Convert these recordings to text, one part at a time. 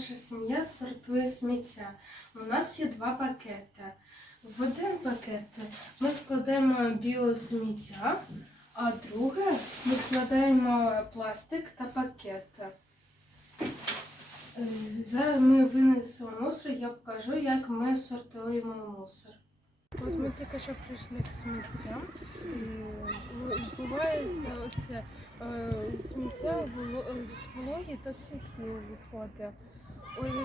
наша сім'я сортує сміття. У нас є два пакети. В один пакет ми складаємо біосміття, а друге ми складаємо пластик та пакет. Е, Зараз ми винесемо мусор, я покажу, як ми сортуємо мусор. От ми тільки що прийшли к сміттям, і відбувається оце е, сміття е, вологі та сухі відходи.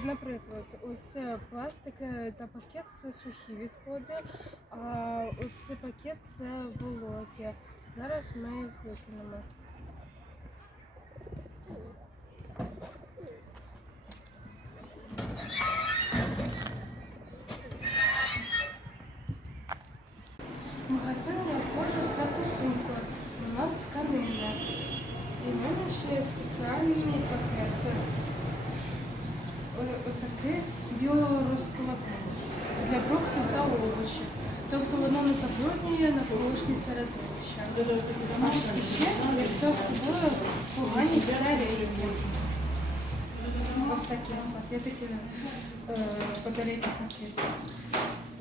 Наприклад, ось пластик е, та пакет це сухі відходи, а ось пакет це вологі. Зараз ми їх викинемо. Магазин я входжу з закусункою. У нас тканина. І в мене ще є спеціальні пакети. О- Отакий біорозкладний для фруктів та овочів. Тобто воно не забруднює навколишнє середовище. А ще- взяв з собою погані батарейки. Ось такі пакетики, е, батарейки пакетів.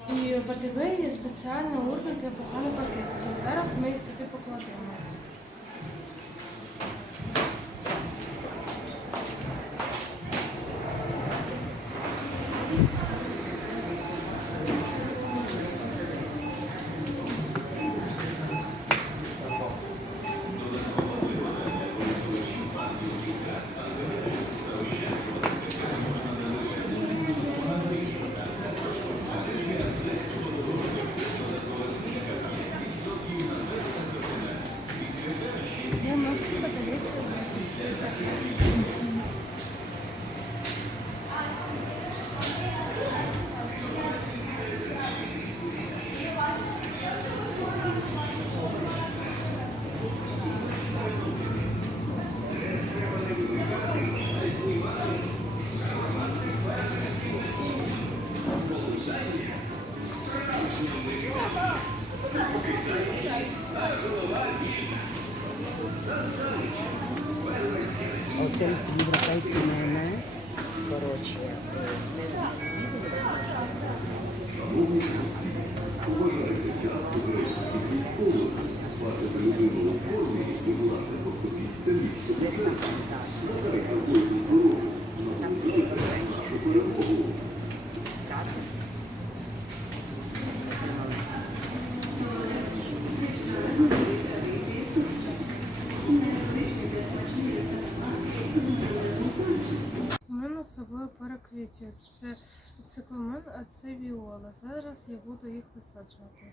І в АТБ є спеціальна урна для поганих пакетів. Зараз ми їх туди покладемо. На всі батарейки. Оце європейський майонез. Коротше, десь на так. Там є європейський. Так. Це маленький. У мене з собою квітів. Це цикламен, а це віола. Зараз я буду їх висаджувати.